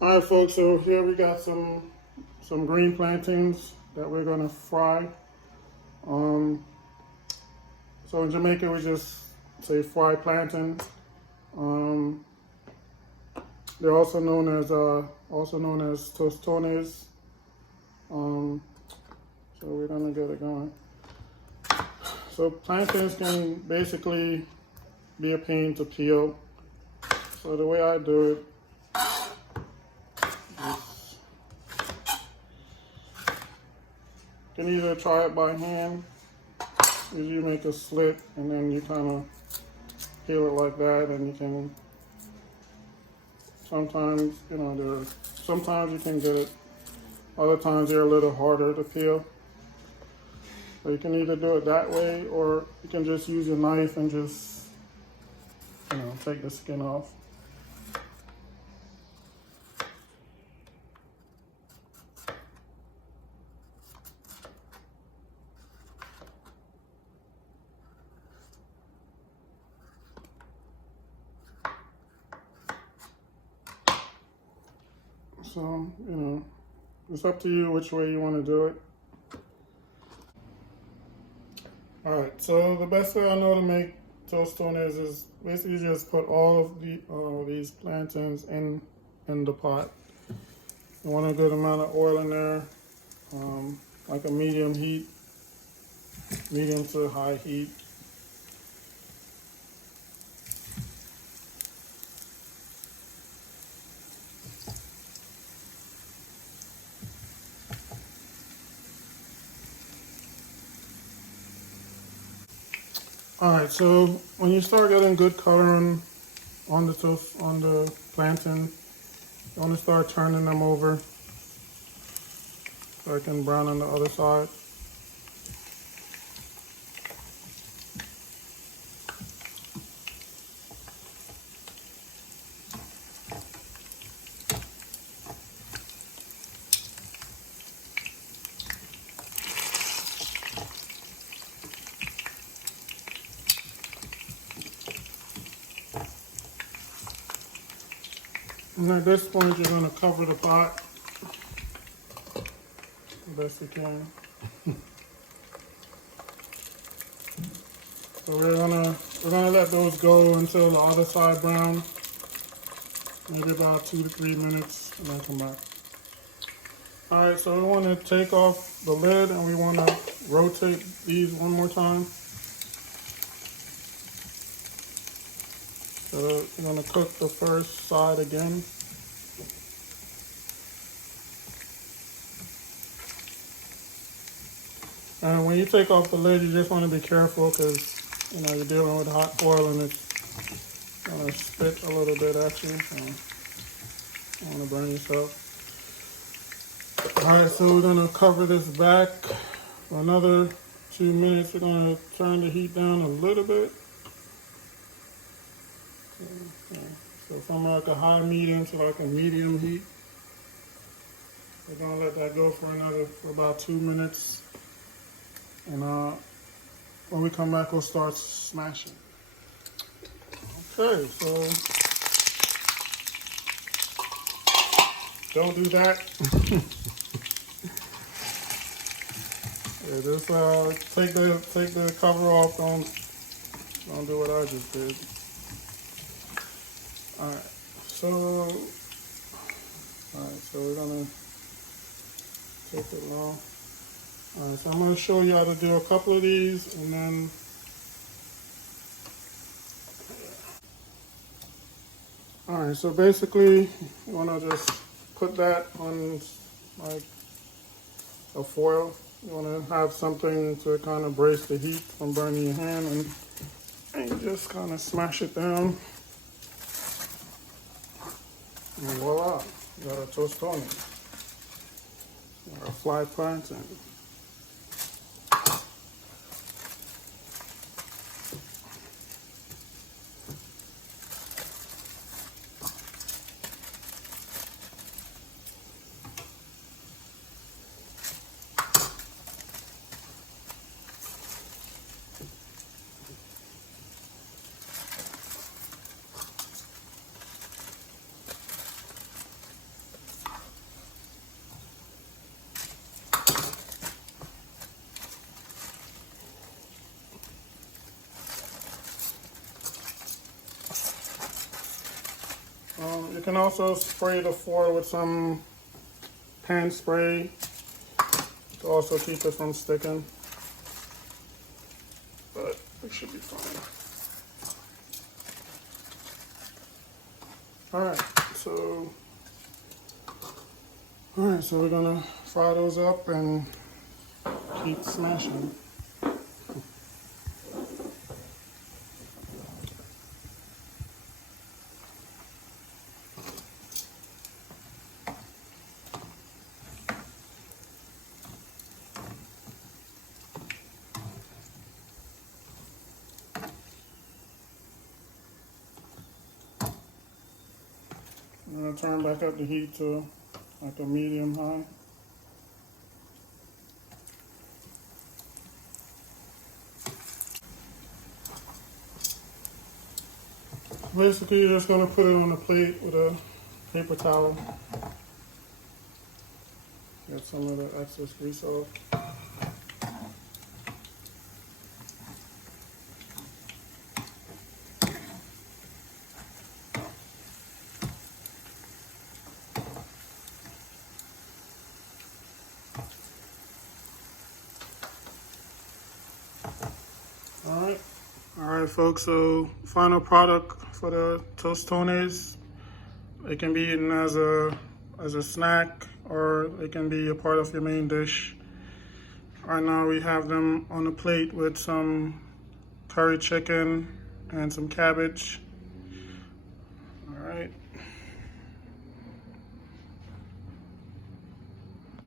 All right, folks. So here we got some green plantains that we're gonna fry. Um, so in Jamaica, we just say fried plantain. Um, they're also known as tostones. Um, so we're gonna get it going. So plantains can basically be a pain to peel. So the way I do it is you can either try it by hand, is you make a slit and then you kind of peel it like that, and you can sometimes, sometimes you can get it, other times they're a little harder to peel. So you can either do it that way, or you can just use your knife and just, take the skin off. So, it's up to you which way you want to do it. All right, so the best way I know to make tostones is basically just put all of these plantains in the pot. You want a good amount of oil in there, like a medium to high heat. All right, so when you start getting good color on the plantain, you want to start turning them over so I can brown on the other side. And at this point, you're going to cover the pot the best you can. So we're gonna let those go until the other side brown, maybe about 2 to 3 minutes, and then come back. All right, so we want to take off the lid and we want to rotate these one more time. So you're gonna cook the first side again. And when you take off the lid, you just want to be careful because you're dealing with hot oil and it's gonna spit a little bit at you. So you don't want to burn yourself. All right, so we're gonna cover this back for another 2 minutes. We're gonna turn the heat down a little bit. Okay. So from like a high medium to like a medium heat. We're gonna let that go for about 2 minutes. And when we come back, we'll start smashing. Okay, so don't do that. Yeah, just take the cover off. Don't do what I just did. All right, so we're gonna take it long. All right, so I'm gonna show you how to do a couple of these, and then. All right, so basically, you wanna just put that on like a foil. You wanna have something to kind of brace the heat from burning your hand, and you just kind of smash it down. And voila, you got a tostone, or a fried plantain. You can also spray the foil with some pan spray to also keep it from sticking. But it should be fine. Alright, so we're gonna fry those up and keep smashing. I'm gonna turn back up the heat to like a medium high. Basically, you're just gonna put it on a plate with a paper towel. Get some of the excess grease off. Alright folks, so final product for the Tostones. It can be eaten as a snack, or it can be a part of your main dish. Right now we have them on a plate with some curry chicken and some cabbage.